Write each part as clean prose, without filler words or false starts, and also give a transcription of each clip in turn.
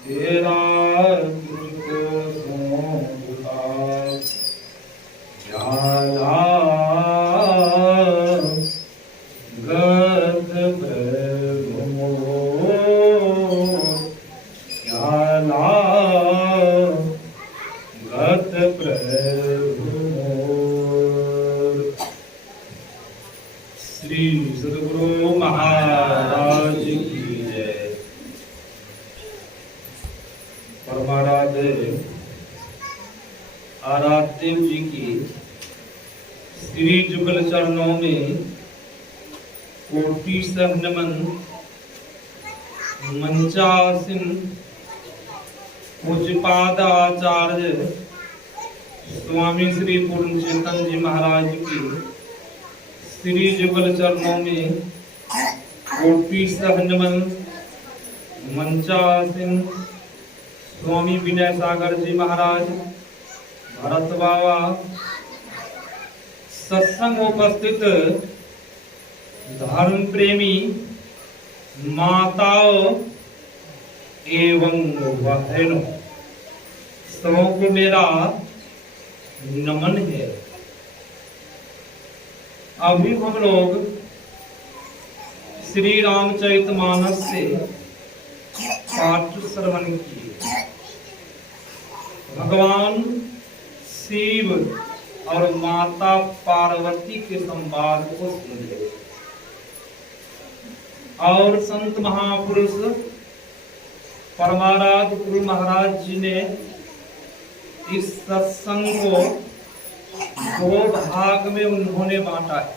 तेरा तुझको सौंपता ज्यादा गत प्रभु मोर, ज्यादा गत प्रभु मोर। श्री सद्गुरु महाराज की जय। परमाराध्य आराध्य जी की श्री जुगल चरणों में कोटि सह नमन। मंचासीन पूज्यपाद आचार्य स्वामी श्री पूर्ण चेतन जी महाराज की श्री जुगल चरणों में कोटि सह नमन। मंचासीन स्वामी विनय सागर जी महाराज, भरत बाबा, सत्संग उपस्थित धर्म प्रेमी माताओं एवं बहनों, सबों को मेरा नमन है। अभी हम लोग श्री रामचरितमानस से पाठ श्रवण किए। भगवान शिव और माता पार्वती के संवाद को सुने और संत महापुरुष परमाराध्य गुरु महाराज जी ने इस सत्संग को दो भाग में उन्होंने बांटा है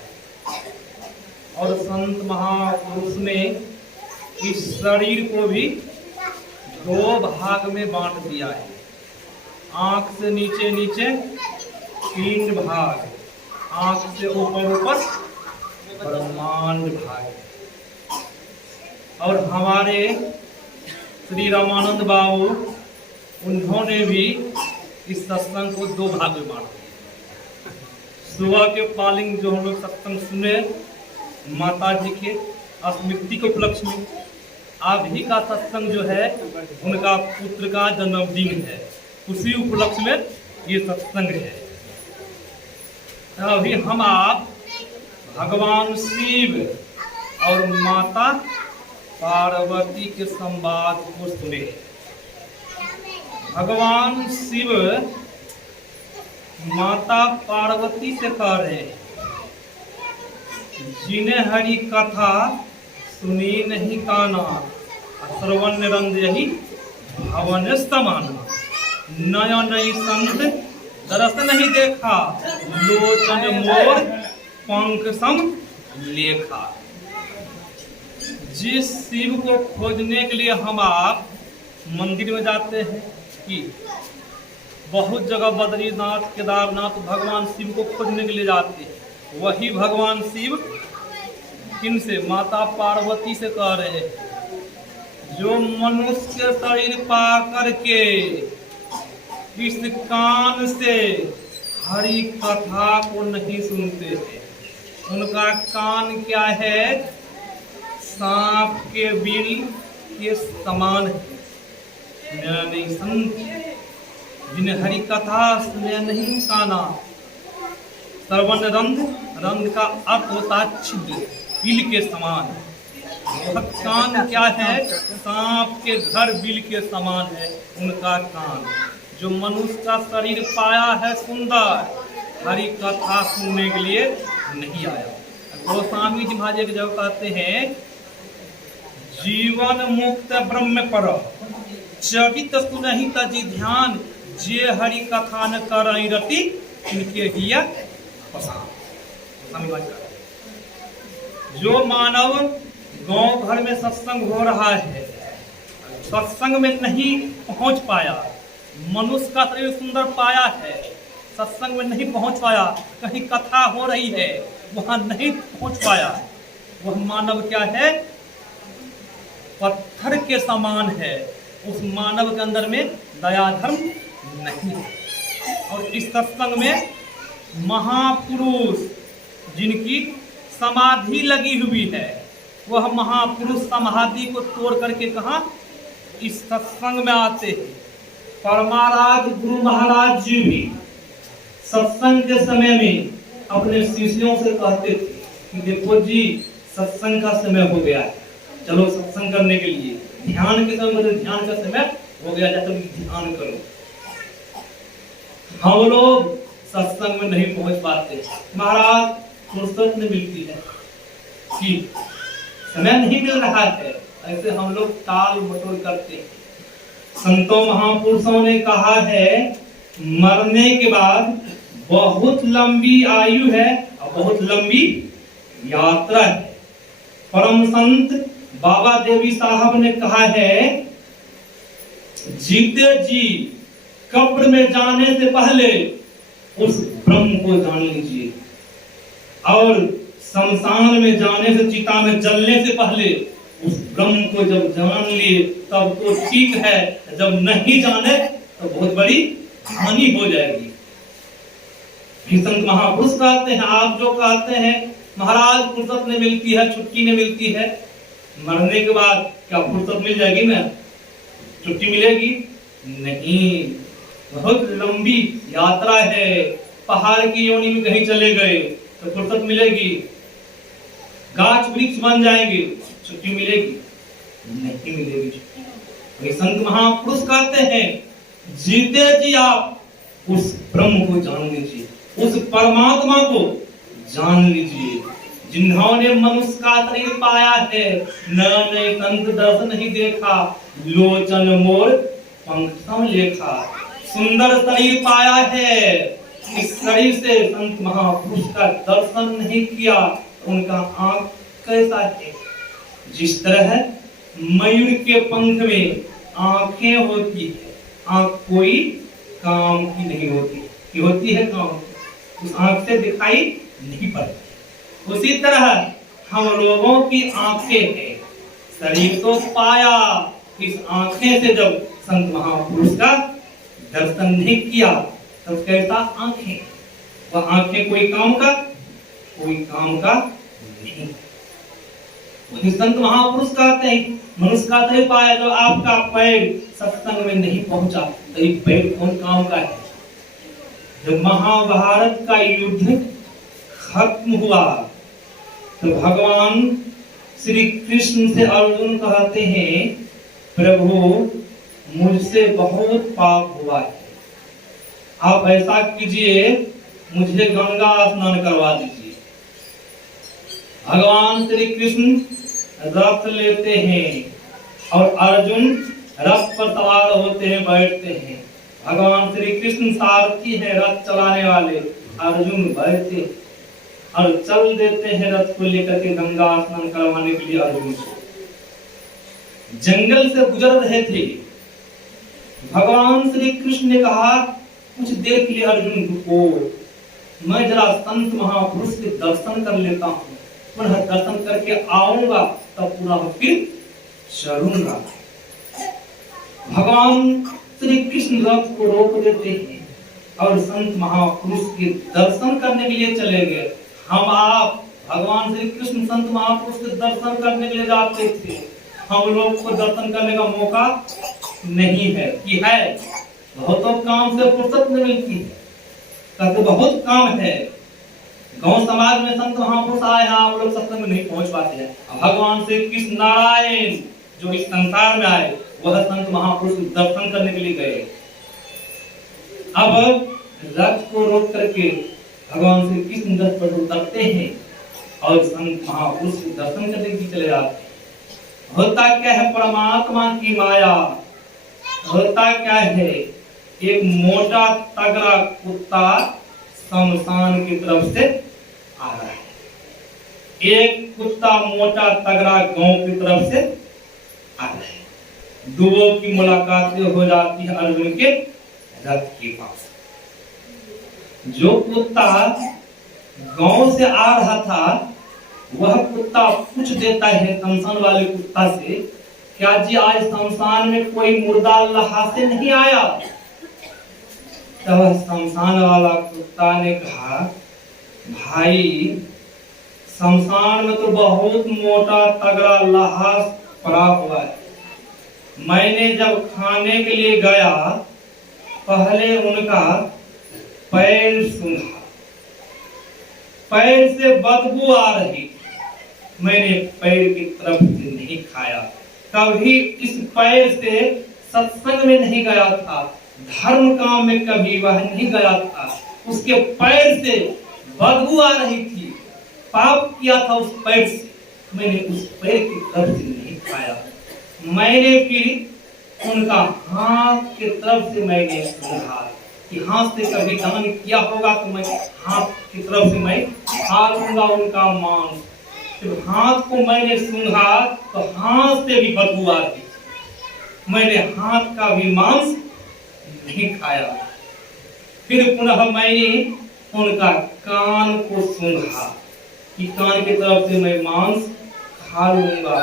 और संत महापुरुष ने इस शरीर को भी दो भाग में बांट दिया है। आंख से नीचे नीचे 3 भाग, आंख से ऊपर ऊपर ब्रह्मांड भाग। और हमारे श्री रामानंद बाबू उन्होंने भी इस सत्संग को 2 भाग में बांट दिया। सुबह के पालिंग जो हम लोग सत्संग सुने माता जी के स्मृति के उपलक्ष्य में, अभी का सत्संग जो है उनका पुत्र का जन्मदिन है, उसी उपलक्ष्य में ये सत्संग है। अभी हम आप भगवान शिव और माता पार्वती के संवाद को सुने। भगवान शिव माता पार्वती से कह रहे हैं, जिन्हें हरि कथा सुनी नहीं काना, श्रवण निरंज यही भवन समाना। नया नई संत दरस नहीं देखा, लोचन मोर पंख सम लेखा। जिस शिव को खोजने के लिए हम आप मंदिर में जाते हैं कि बहुत जगह बद्रीनाथ केदारनाथ भगवान शिव को खोजने के लिए जाते हैं, वही भगवान शिव किन से? माता पार्वती से कह रहे हैं, जो मनुष्य शरीर पा करके इस कान से हरि कथा को नहीं सुनते हैं, उनका कान क्या है? सांप के बिल के समान है। मेरा नहीं संत जिन्हें हरि कथा सुने नहीं काना। श्रवण रंध, रंध का अर्थ होता है छिद्र, बिल के समान। कान क्या है? सांप के घर बिल के समान है उनका कान। जो मनुष्य का शरीर पाया है सुंदर, हरि कथा सुनने के लिए नहीं आया। गोस्वामी जी महाराज एक जगह कहते हैं, जीवन मुक्त ब्रह्म पर चरित सुनहि तजी ध्यान, जे हरि कथा न करई रति इनके हिया पसान। जो मानव गांव भर में सत्संग हो रहा है, सत्संग में नहीं पहुंच पाया, मनुष्य का शरीर सुंदर पाया है, सत्संग में नहीं पहुंच पाया, कहीं कथा हो रही है वहां नहीं पहुंच पाया, वह मानव क्या है? पत्थर के समान है। उस मानव के अंदर में दया धर्म नहीं है। और इस सत्संग में महापुरुष जिनकी समाधि लगी हुई है, वह महापुरुष समाधि को तोड़ करके कहा इस सत्संग में आते हैं। पर महाराज गुरु महाराज जी भी सत्संग के समय में अपने शिष्यों से कहते थे कि देखो जी, सत्संग का समय हो गया है, चलो सत्संग करने के लिए। ध्यान के समय में ध्यान का समय हो गया है, तो ध्यान करो। हम लोग सत्संग में नहीं पहुंच पाते, महाराज फुर्सत नहीं मिलती है कि समय नहीं मिल रहा है, ऐसे हम लोग टाल मटोल करते हैं। संतों महापुरुषों ने कहा है, मरने के बाद बहुत लंबी आयु है और बहुत लंबी यात्रा है। परम संत बाबा देवी साहब ने कहा है, जीते जी कब्र में जाने से पहले उस ब्रह्म को जान लीजिए, और शमशान में जाने से, चिता में जलने से पहले उस ब्रह्म को जब जान लिए तब तो ठीक है, जब नहीं जाने तो बहुत बड़ी हानि हो जाएगी। संत महापुरुष कहते हैं, आप जो कहते हैं महाराज फुर्सत नहीं मिलती है, छुट्टी नहीं मिलती है, मरने के बाद क्या फुर्सत मिल जाएगी? ना छुट्टी मिलेगी? नहीं, बहुत लंबी यात्रा है। पहाड़ की योनि में कहीं चले गए तो फुर्सत मिलेगी? गाछ वृक्ष बन जाएंगे, छुट्टी मिलेगी? नहीं मिलेगी छुट्टी। संत महापुरुष कहते हैं, जीते जी आप उस ब्रह्म को जान लीजिए, उस परमात्मा को जान लीजिए। जिन्होंने मनुष्य का शरीर पाया है, न संत दर्शन नहीं देखा, लोचन मोर पंख सम लेखा। सुंदर शरीर पाया है, इस शरीर से संत महापुरुष का दर्शन नहीं किया, उनका आंख कैसा है? जिस तरह मयूर के पंख में आंखें होती है, आंख कोई काम की नहीं होती, कि होती है काम, उस आंख से दिखाई नहीं पड़ती। उसी तरह हम लोगों की आंखें हैं, शरीर तो पाया, इस आंखें से जब संत महापुरुष का दर्शन नहीं किया तब कैसा आंखें? वह आंखें कोई काम का नहीं। वही संत महापुरुष कहते हैं, मनुष्य का शरीर पाया, जो आपका पैर सत्संग में नहीं पहुंचा तो ये पैर कौन काम का है? जब महाभारत का युद्ध खत्म हुआ तो भगवान श्री कृष्ण से अर्जुन कहते हैं, प्रभु मुझसे बहुत पाप हुआ है, आप ऐसा कीजिए, मुझे गंगा स्नान करवा दीजिए। भगवान श्री कृष्ण रथ लेते हैं और अर्जुन रथ पर सवार होते हैं, बैठते हैं। भगवान श्री कृष्ण सारथी है, रथ चलाने वाले, अर्जुन बैठते और चल देते हैं रथ को लेकर के गंगा स्नान करवाने के लिए। अर्जुन जंगल से गुजर रहे थे, भगवान श्री कृष्ण ने कहा, कुछ देर के लिए अर्जुन रुको, मैं जरा संत महापुरुष के दर्शन कर लेता हूँ, पुनः दर्शन करके आऊंगा तब पूरा फिर चलूंगा। भगवान श्री कृष्ण रथ को रोक देते हैं और संत महापुरुष के दर्शन करने के लिए चले गए। हम आप भगवान श्री कृष्ण संत महापुरुष के दर्शन करने के लिए जाते थे, हम लोग को दर्शन करने का मौका नहीं है कि है, बहुतों काम से फुर्सत नहीं मिलती है, कहते बहुत काम है। गांव समाज में संत महापुरुष आए हैं, हम लोग सत्संग में नहीं पहुंच पाते हैं। भगवान श्री कृष्ण नारायण जो इस संसार में आए, वह संत महापुरुष दर्शन करने के लिए गए। अब रथ को रोक करके भगवान श्री कृष्ण रथ पर उतरते हैं और संत महापुरुष के दर्शन करने के लिए चले जाते हैं। होता क्या है? परमात्मा की माया। होता क्या है? एक मोटा तगड़ा कुत्ता शमशान की तरफ से आ रहा है, एक कुत्ता मोटा तगड़ा गांव की तरफ से आ रहा है। दोनों की मुलाकात हो जाती है अर्जुन के रथ के पास। जो कुत्ता गांव से आ रहा था, वह कुत्ता पूछ देता है शमशान वाले कुत्ता से, क्या जी आज शमशान में कोई मुर्दा अल्लाह से नहीं आया? तब शमशान वाला कुत्ता ने कहा, भाई शमशान में तो बहुत मोटा तगड़ा लाश पड़ा हुआ है, मैंने जब खाने के लिए गया, पहले उनका पैर सूंघा, पैर से बदबू आ रही, मैंने पैर की तरफ से नहीं खाया। कभी इस पैर से सत्संग में नहीं गया था, धर्म काम में कभी वह नहीं गया था, उसके पैर से बदबू आ रही थी, पाप किया था उस पैर से, मैंने उस पैर की तरफ से नहीं खाया। मैंने फिर उनका हाथ की तरफ से मैंने सूंघा कि हाथ से कभी दान किया होगा तो मैं हाथ की तरफ से मैं खा लूंगा उनका मांस। जब हाथ को मैंने सूंघा तो हाथ से भी बदबू आ रही, मैंने हाथ का भी मांस नहीं खाया। फिर पुनः मैंने उनका कान को सूंघा कि कान की तरफ से मैं मांस खा लूंगा।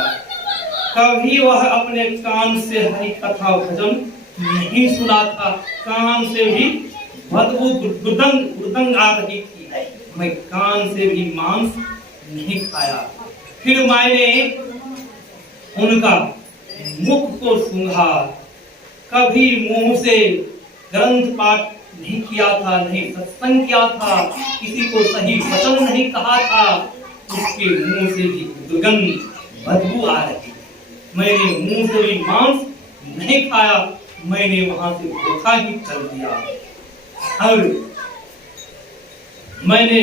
कभी वह अपने कान से हरि कथा भजन नहीं सुना था, कान से भी बदबू दुर्गंध आ रही थी, मैं कान से भी मांस नहीं खाया। फिर मैंने उनका मुख को सूंघा, कभी मुंह से ग्रंथ पाठ नहीं किया था, नहीं सत्संग किया था, किसी को सही वचन नहीं कहा था, उसके मुंह से भी दुर्गंध बदबू आ रही, मैंने मुंह से भी मांस नहीं खाया, मैंने वहां से धोखा ही चल दिया। और मैंने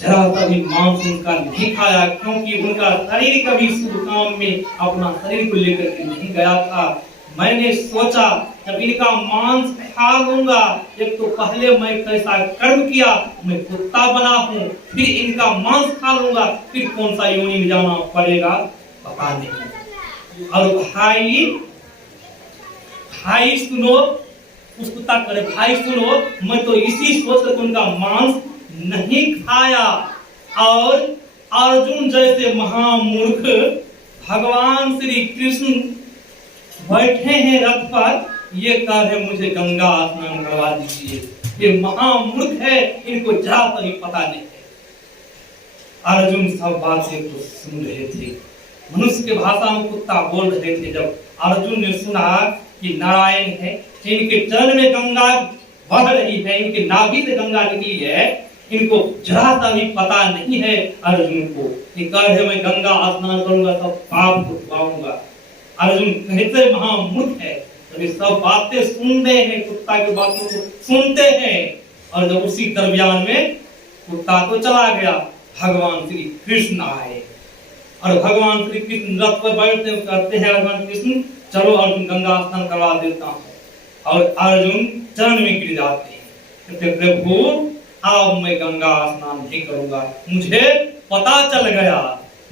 जरा सा भी मांस उनका नहीं खाया, क्योंकि उनका शरीर कभी शुभ काम में अपना शरीर को लेकर के नहीं गया था। मैंने सोचा जब इनका मांस खा लूंगा, एक तो पहले मैं कैसा कर्म किया, मैं कुत्ता बना हूँ, फिर इनका मांस खा लूंगा, फिर कौन सा योनि में जाना पड़ेगा पता नहीं। और भाई सुनो, उस कुत्ता करे भाई सुनो, मैं तो इसी सोच कर उनका मांस नहीं खाया। और अर्जुन जैसे महामूर्ख भगवान श्री कृष्ण बैठे हैं रथ पर, ये कह रहे मुझे गंगा स्नान करवा दीजिए, ये महामूर्ख है, इनको जरा तक पता नहीं है। अर्जुन सब बातें तो सुन रहे थे, मनुष्य के भाषा में कुत्ता बोल रहे थे। जब अर्जुन ने सुना कि नारायण है, इनके चरण में गंगा बह रही है, इनके नाभि से गंगा निकली है, इनको जरा सा भी पता नहीं है अर्जुन को, कि कह रहे मैं गंगा स्नान करूंगा सब पाप को छुपाऊंगा। अर्जुन कहते महामूर्ख है, तो ये सब बातें सुनते हैं, कुत्ता की बातों को सुनते हैं। और जब उसी दरमियान में कुत्ता तो चला गया, भगवान श्री कृष्ण आए और भगवान श्री कृष्ण रथ पर बैठते कहते हैं भगवान कृष्ण चलो अर्जुन गंगा स्नान करवा देता हूँ। और अर्जुन चरण में गिर जाते हैं, कहते प्रभु अब मैं गंगा स्नान नहीं करूंगा, मुझे पता चल गया,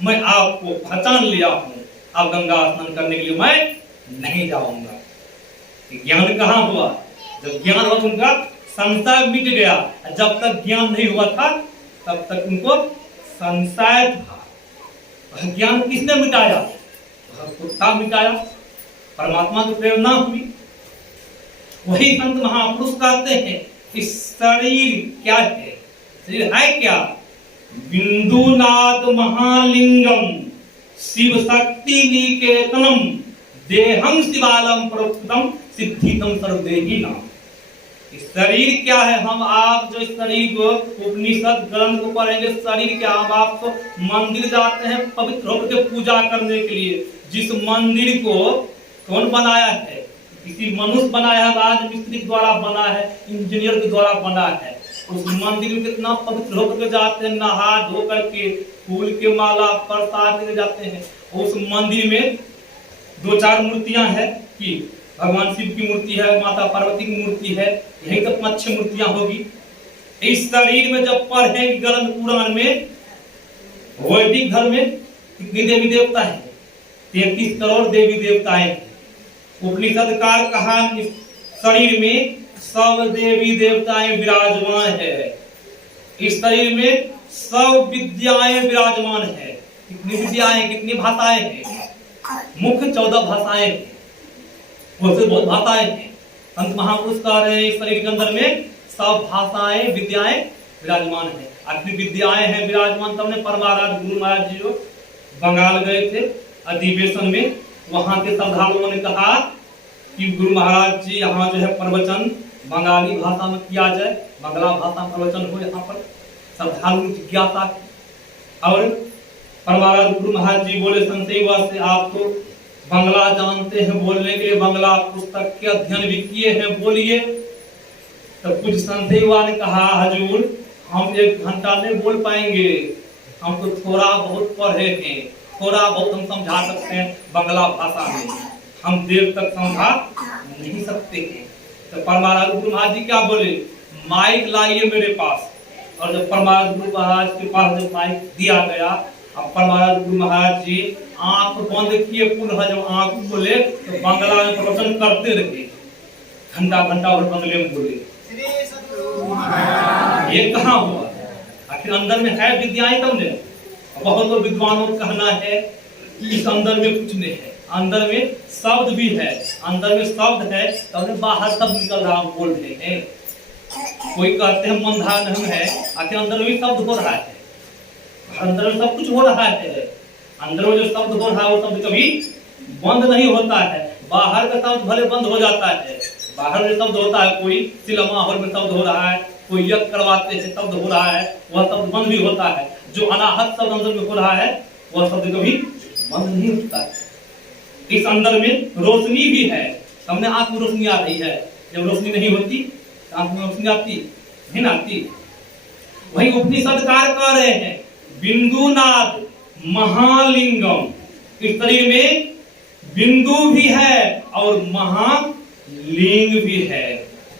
मैं आपको पहचान लिया हूँ, अब गंगा स्नान करने के लिए मैं नहीं जाऊंगा। ज्ञान कहाँ हुआ? जब ज्ञान हुआ उनका संशय मिट गया, जब तक ज्ञान नहीं हुआ था तब तक उनको संशय था। ज्ञान किसने मिटाया? कुत्ता मिटाया, परमात्मा की प्रेरणा हुई। वही संत महापुरुष कहते हैं कि शरीर क्या है? शरीर है क्या? बिंदुनाथ महालिंगम शिव शक्ति निकेतनम देहम शिवालम प्रोक्तम सिद्धितम सर्वदेही नाम। शरीर क्या है? हम आप जो इस शरीर को उपनिषद ग्रंथ को पढ़ेंगे, शरीर क्या, हम आप तो मंदिर जाते हैं पवित्र होकर के पूजा करने के लिए। जिस मंदिर को कौन बनाया है? किसी मनुष्य बनाया है, राजमिस्त्री द्वारा बना है, इंजीनियर के द्वारा बना है। उस मंदिर में कितना पवित्र होकर के जाते हैं, नहा धो करके फूल के माला प्रसाद ले जाते हैं। उस मंदिर में 2-4 मूर्तियां हैं कि भगवान शिव की मूर्ति है, माता पार्वती की मूर्ति है, यही तो 5 मूर्तियां होगी। इस शरीर में जब पढ़े ग्रंथ पुराण में, वैदिक धर्म में कितनी देवी देवता है? 33 करोड़ देवी देवताएं। उपनिषदकार कहा इस शरीर में सब देवी देवताएं विराजमान है, इस शरीर में सब विद्याएं विराजमान है। कितनी विद्याएं, कितनी भाषाएं हैं? मुख्य 14 भाषाएं हैं, वैसे बहुत भाषाएं हैं। संत महापुरुष कह रहे हैं इस शरीर के अंदर में सब भाषाएं विद्याएं विराजमान है। आखिर विद्याएं हैं विराजमान, तब ने परमाराज गुरु महाराज जी जो बंगाल गए थे अधिवेशन में, वहां के श्रद्धालुओं ने कहा कि गुरु महाराज जी यहाँ जो है प्रवचन बंगाली भाषा में किया जाए, बंगला भाषा में प्रवचन हो यहाँ पर। श्रद्धालु की जिज्ञासा और परमाराज गुरु महाराज जी बोले संशय हुआ से आप तो बंगला जानते हैं, बोलने के लिए बंगला पुस्तक के अध्ययन भी किए हैं, बोलिए। तो कुछ संशय हुआ ने कहा हजूर हम 1 घंटा नहीं बोल पाएंगे, हम तो थोड़ा बहुत पढ़े हैं, थोड़ा बहुत हम समझा सकते हैं बंगला भाषा में, हम देर तक समझा नहीं सकते हैं। तो परमाराज गुरु महाराज जी क्या बोले, माइक लाइए मेरे पास। और जब परमाराज गुरु महाराज के पास जब माइक दिया गया, अब परमाराज गुरु महाराज जी आंख बंद किए, पुनः जब आंख खोले तो बंगला में प्रवचन करते रहे, घंटा घंटा और बंगले में बोले। ये कहाँ हुआ? आखिर अंदर में है विद्याएं तब ने। बहुत विद्वानों का कहना है कि इस अंदर में कुछ नहीं है, अंदर में शब्द भी है, अंदर में शब्द है तब बाहर सब निकल रहा हम बोल रहे हैं। कोई कहते हैं मन धारण है, आखिर अंदर में शब्द हो रहा है, अंदर में सब कुछ हो रहा है। अंदर में जो शब्द हो रहा है वो शब्द कभी बंद नहीं होता है। बाहर का शब्द भले बंद हो जाता है, बाहर में शब्द होता है, कोई सिनेमा हॉल में शब्द हो रहा है, कोई यज्ञ करवाते हैं शब्द हो रहा है, वह शब्द बंद भी होता है। जो अनाहत शब्द अंदर में हो रहा है वह शब्द कभी बंद नहीं होता है। इस अंदर में रोशनी भी है, हमने आंख में रोशनी आ रही है, जब रोशनी नहीं होती आंख में रोशनी आती नहीं ना आती। वही उपनिषद कार्य कर रहे हैं, बिंदुनाद महालिंगम। इस शरीर में बिंदु भी है और महालिंग भी है,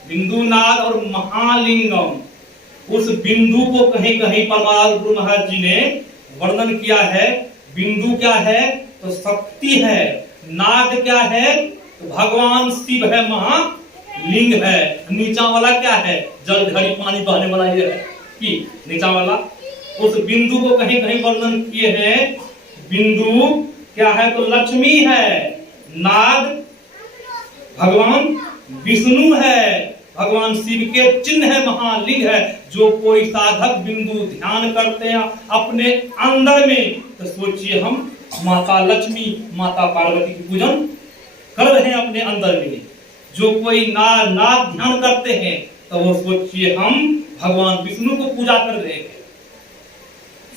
बिंदुनाद और महालिंगम। उस बिंदु को कहीं कहीं परमाराज गुरु महाराज जी ने वर्णन किया है। बिंदु क्या है तो शक्ति है, नाद क्या है तो भगवान शिव है, महालिंग है। नीचा वाला क्या है, जल घड़ी पानी बहने वाला ये है कि नीचा वाला। उस बिंदु को कहीं कहीं वर्णन किए हैं। बिंदु क्या है तो लक्ष्मी है, नाद भगवान विष्णु है, भगवान शिव के चिन्ह है, महालिंग है। जो कोई साधक बिंदु ध्यान करते हैं अपने अंदर में, तो सोचिए हम माता लक्ष्मी माता पार्वती की पूजन कर रहे हैं अपने अंदर में। जो कोई नाद ध्यान करते हैं तो वो सोचिए हम भगवान विष्णु को पूजा कर रहे हैं।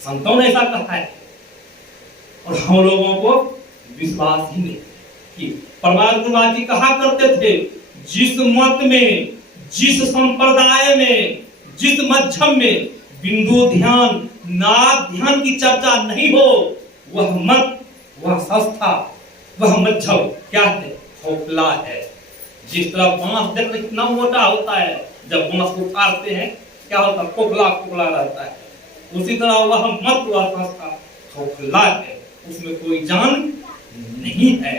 संतों ने ऐसा कहा है और हम लोगों को विश्वास ही नहीं कि परमात्मा गुरु महाराज जी कहा करते थे, जिस मत में, जिस संप्रदाय में, जिस मजहब में बिंदु ध्यान नाद ध्यान की चर्चा नहीं हो, वह मत, वह संस्था, वह मजहब क्या है, खोखला है। जिस तरह बांस देखते कितना मोटा होता है, जब बांस को काटते हैं क्या होता है, खोखला खोखला रहता है। उसी तरह वह मत, वह संस्था खोखला है, उसमें कोई जान नहीं है।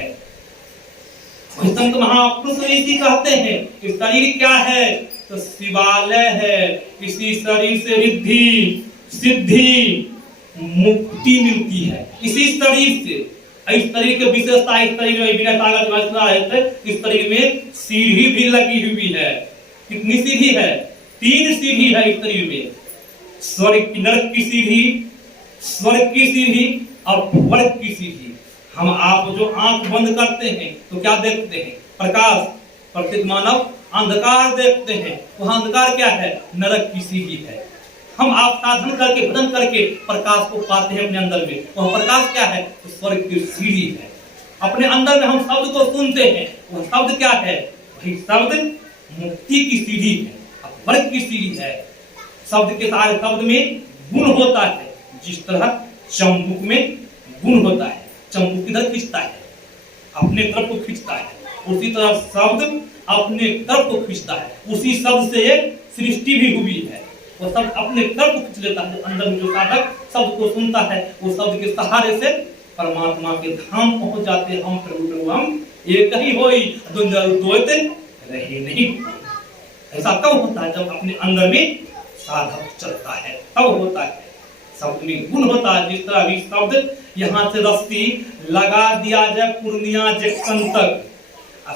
संत महापुरुष इसी कहते हैं कि शरीर क्या है तो शिवालय है, इसी शरीर से रिद्धि सिद्धि मुक्ति मिलती है, इसी शरीर से। इस शरीर की विशेषता, इस शरीर में बिना ताकत इस शरीर में सीढ़ी भी लगी हुई है। कितनी सीढ़ी है, 3 सीढ़ी है इस शरीर में। स्वर्ग की, नरक की सीढ़ी, स्वर्ग की सीढ़ी और वर्ग की सीढ़ी। हम आप जो आंख बंद करते हैं तो क्या देखते हैं, प्रकाश। प्रत्येक मानव अंधकार देखते हैं, वह अंधकार क्या है, नरक की सीढ़ी है। हम आप साधन करके भजन करके प्रकाश को पाते हैं अपने अंदर में, वह प्रकाश क्या है तो स्वर्ग की सीढ़ी है। अपने अंदर में हम शब्द को सुनते हैं, वह शब्द क्या है, वही शब्द मुक्ति की सीढ़ी है, वर्ग की सीढ़ी है। शब्द के सारे शब्द में गुण होता है, जिस तरह चंबुक में गुण होता है, चंबुक किधर खींचता है, अपने तरफ को खींचता है, उसी तरह शब्द अपने तरफ को खींचता है। उसी शब्द से एक सृष्टि भी हुई है, वो शब्द अपने तरफ को खींच लेता है। अंदर में जो साधक शब्द को सुनता है, वो शब्द के सहारे से परमात्मा के धाम पहुंच जाते हैं। हम प्रभु हम एक ही होई द्वैत रहे नहीं। ऐसा कब होता है, जब अपने अंदर में साधक चलता है तब होता है। शब्द में गुण होता है। जिस तरह भी शब्द यहाँ से रस्सी लगा दिया जाए पूर्णिया जंक्शन तक,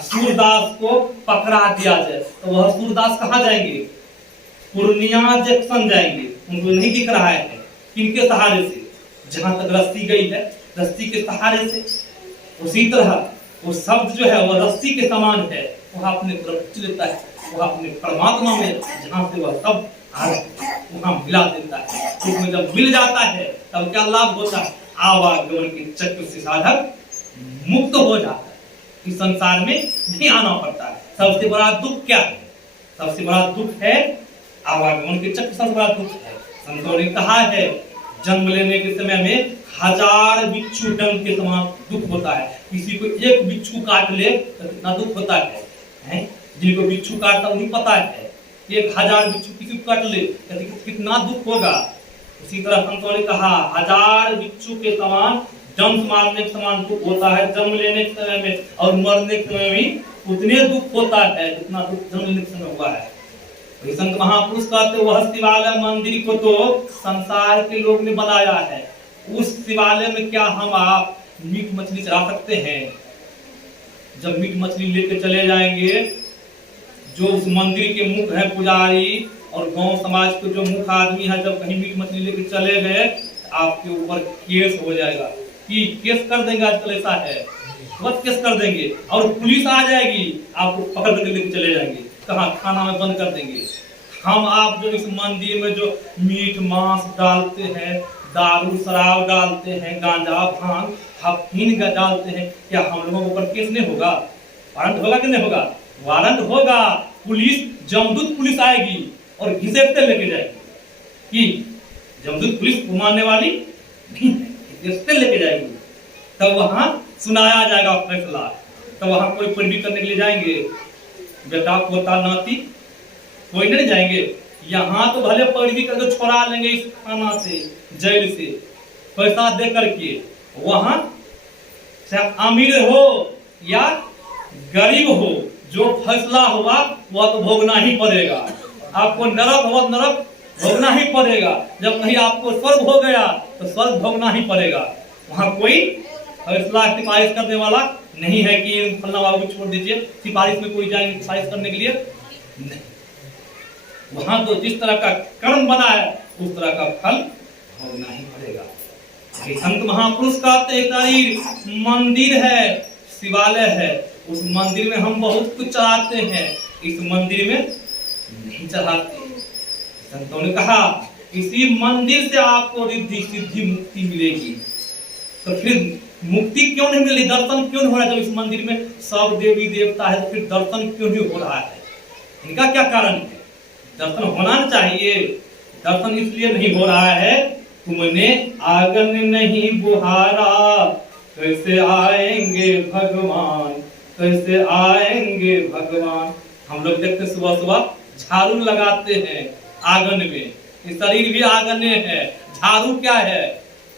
सूरदास को पकड़ा दिया जाए तो वह सूरदास कहाँ जाएंगे, पूर्णिया जंक्शन जाएंगे। उनको नहीं दिख रहा है, किनके सहारे से, जहां तक रस्सी गई है रस्सी के सहारे से। उसी तरह वो शब्द जो है वह रस्सी के समान है, वह अपने तरफ खींच लेता है, वह अपने परमात्मा में जहाँ से वह सब वहाँ मिला देता है। उसमें जब मिल जाता है तब क्या लाभ होता है? आवागमन के चक्र से साधक मुक्त हो जाता है, इस संसार में नहीं आना पड़ता है। सबसे बड़ा दुख क्या है? सबसे बड़ा दुख है आवागमन के चक्र, सबसे बड़ा दुख है। संतों ने कहा है जन्म लेने के समय में 1000 बिच्छू डंक के समान दुख होता है। किसी को एक बिच्छू काट ले तो कितना दुख होता है? जिनको बिच्छू काटता उन्हें पता है, 1000 बिच्छू किसी को काट ले तो कितना दुख होगा। उसी तरह संतों ने कहा 1000 बिच्छू के समान डंक मारने के समान दुख होता है जन्म लेने के समय में, और मरने के समय में उतने दुख होता है जितना दुख जन्म लेने के समय हुआ है। संत महापुरुष कहते वह शिवालय मंदिर को तो संसार के लोग ने बनाया है, उस शिवालय में क्या हम आप मीट मछली चढ़ा सकते हैं? जब मीट मछली लेके चले जाएंगे, जो उस मंदिर के मुख है पुजारी और गांव समाज के जो मुख आदमी है, जब कहीं मीट मछली लेके चले गए आपके ऊपर केस हो जाएगा कि केस कर देंगे। आजकल ऐसा है, बहुत केस कर देंगे और पुलिस आ जाएगी, आपको पकड़ कर लेके चले जाएंगे, कहाँ खाना में बंद कर देंगे। हम आप जो इस मंदिर में जो मीट मांस डालते हैं, दारू शराब डालते हैं, गांजा भांग अफीम डालते हैं, क्या हम लोगों के ऊपर केस नहीं होगा? वारंट होगा कि नहीं होगा? वारंट होगा। पुलिस जमदूत पुलिस आएगी और घिसेटते लेके जाएगी कि जमदूत पुलिस को मानने वाली नहीं है, घिसेटते लेके जाएगी। तब वहां सुनाया जाएगा फैसला। तब वहां कोई पैरवी करने के लिए जाएंगे? बेटा पोता नाती कोई नहीं जाएंगे। यहाँ तो भले पैरवी करके छोड़ा लेंगे इस थाना से, जेल से पैसा दे करके। वहां चाहे अमीर हो या गरीब हो, जो फैसला हुआ वह तो भोगना ही पड़ेगा। आपको नरक हो नरक भोगना ही पड़ेगा। जब कहीं आपको स्वर्ग हो गया तो स्वर्ग भोगना ही पड़ेगा। वहां कोई फैसला सिफारिश करने वाला नहीं है कि फलना बाबू छोड़ दीजिए, सिफारिश में कोई जाएंगे सिफारिश करने के लिए नहीं। वहां तो जिस तरह का कर्म बना है उस तरह का फल भोगना ही पड़ेगा। संत महापुरुष का मंदिर है, शिवालय है, उस मंदिर में हम बहुत कुछ चढ़ाते हैं, इस मंदिर में नहीं चढ़ाते। संतों ने कहा इसी मंदिर से आपको रिद्धि सिद्धि मुक्ति मिलेगी। तो फिर मुक्ति क्यों नहीं मिली, दर्शन क्यों नहीं हो रहा? जब इस मंदिर में सब देवी देवता है तो फिर दर्शन क्यों नहीं हो रहा है? इनका क्या कारण है? दर्शन होना चाहिए। दर्शन इसलिए नहीं हो रहा है, तुमने आंगन नहीं बुहारा, कैसे आएंगे भगवान, कैसे आएंगे भगवान। हम लोग देखते सुबह सुबह झाड़ू लगाते हैं आंगन में, शरीर भी आंगन है। झाड़ू क्या है?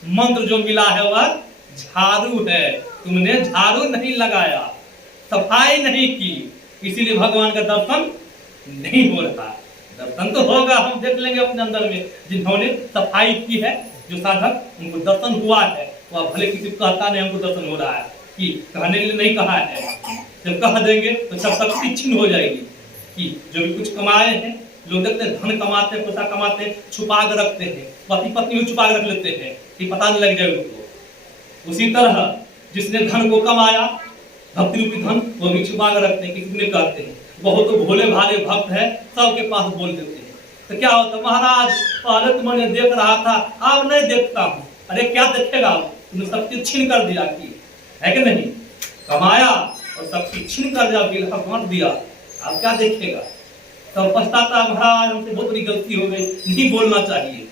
मंत्र जो मिला है वह झाड़ू है। तुमने झाड़ू नहीं लगाया, सफाई नहीं की, इसीलिए भगवान का दर्शन नहीं हो रहा। दर्शन तो होगा, हम देख लेंगे अपने अंदर में। जिन्होंने सफाई की है, जो साधक उनको दर्शन हुआ है, वह भले किसी को कहता नहीं हमको दर्शन हो रहा है, कि कहने के लिए नहीं कहा है। जब कह देंगे तो सब शक्ति छिन्न हो जाएगी। कि जो भी कुछ कमाए हैं, लोग देखते हैं धन कमाते हैं, पैसा कमाते हैं, छुपा कर रखते हैं, पति पत्नी भी छुपा कर रख लेते हैं कि पता नहीं लग जाए उनको। उसी तरह जिसने धन को कमाया, भक्ति रूपी धन, वो भी छुपा कर रखते हैं, किसी ने कहते हैं। बहुत तो भोले भाले भक्त है, सबके पास बोल देते हैं। तो क्या होता? महाराज पहले तो मैंने देख रहा था, अब नहीं देखता हूँ। अरे क्या देखेगा? तुमने शक्ति छीन कर दिया कि है कि नहीं? कमाया और शक्ति छीन कर दिया, बांट दिया, अब क्या देखेगा? तो पछताता महाराज हमसे बहुत बड़ी गलती हो गई, नहीं बोलना चाहिए।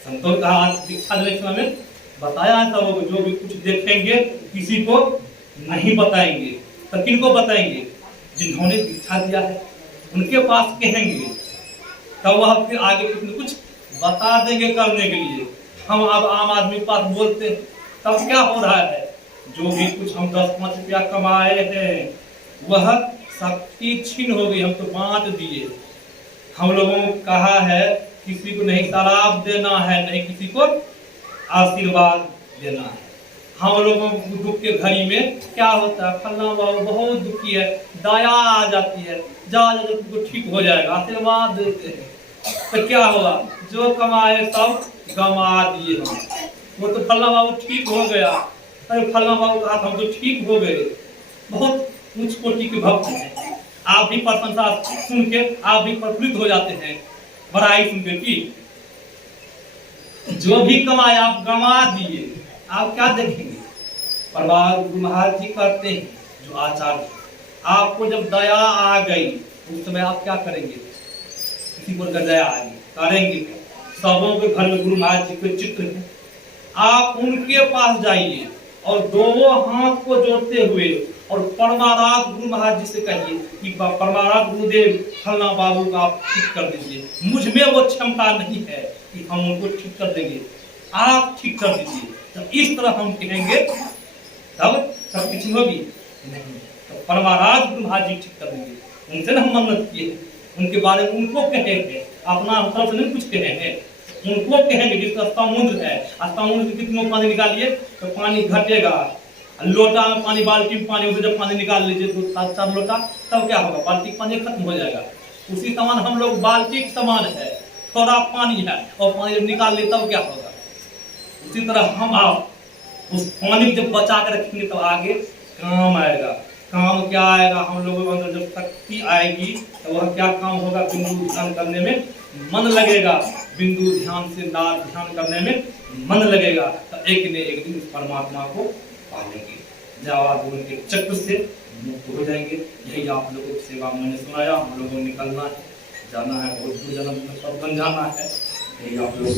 संतों ने कहा दीक्षा देने के समय बताया सब जो भी कुछ देखेंगे किसी को नहीं बताएंगे। तो किनको बताएंगे? जिन्होंने दीक्षा दिया है उनके पास कहेंगे, तब वह फिर आगे कुछ न कुछ बता देंगे करने के लिए। हम अब आम आदमी के पास बोलते, तब क्या हो रहा है? जो भी कुछ हम 10-5 रुपया कमाए हैं वह शक्ति छीन हो गई, हम तो बांट दिए। हम लोगों को कहा है किसी को नहीं शराब देना है, नहीं किसी को आशीर्वाद देना है। हम लोगों को दुख के घड़ी में क्या होता है? फलना बाबू बहुत दुखी है, दया आ जाती है, जा तुमको ठीक हो जाएगा, आशीर्वाद देते हैं। तो क्या हुआ? जो कमाए सब गंवा दिए हम। वो तो फलना बाबू ठीक हो गया, अरे फलना बाबू कहा हम तो ठीक हो गए, बहुत उच्च कोटि के भक्त हैं। आप भी प्रशंसा सुन के आप भी प्रफुल्लित हो जाते हैं बड़ाई सुन के कि जो भी कमाया आप गंवा दिए, आप क्या देखेंगे? परमार गुरु महाराज जी कहते हैं जो आचार्य, आपको जब दया आ गई उस समय आप क्या करेंगे? किसी को दया आ गई करेंगे क्या? सबों के घर में गुरु महाराज जी के चित्र है, आप उनके पास जाइए और दोनों हाथ को जोड़ते हुए और परमाराध गुरु महाराज जी से कहिए कि परमाराध गुरुदेव फलना बाबू का आप ठीक कर दीजिए, मुझ में वो क्षमता नहीं है कि हम उनको ठीक कर देंगे, आप ठीक कर दीजिए। तो इस तरह हम कहेंगे तब सब कुछ होगी नहीं। तो परमाराध गुरु महाराज जी ठीक कर देंगे, उनसे ना हम मन्नत किए, उनके बारे में उनको कहेंगे, अपना तरफ से नहीं कुछ कहे हैं, उनको कहेंगे। जिसका समुद्र है, समुद्र से कितनों पानी निकालिए तो पानी घटेगा, लोटा में पानी, बाल्टी में पानी, उसे जब पानी निकाल लीजिए 2-4 लोटा, तब क्या होगा? बाल्टी पानी खत्म हो जाएगा। उसी समान हम लोग बाल्टी के समान है, थोड़ा पानी है और पानी जब निकाल ले तब क्या होगा? उसी तरह हम आप उस पानी जब बचा कर रखेंगे तो आगे काम आएगा। काम क्या आएगा? हम लोगों के अंदर जब शक्ति आएगी तो वह क्या काम होगा? बिंदु ध्यान करने में मन लगेगा, बिंदु ध्यान से नाद ध्यान करने में मन लगेगा, तो एक ने एक दिन परमात्मा को पालेंगे, जब आप उनके चक्र से मुक्त हो जाएंगे। यही आप लोगों की सेवा मैंने सुनाया। हम लोगों को निकलना है, जाना है, बहुत दूर जन्म में सब बन जाना है। यही आप लोग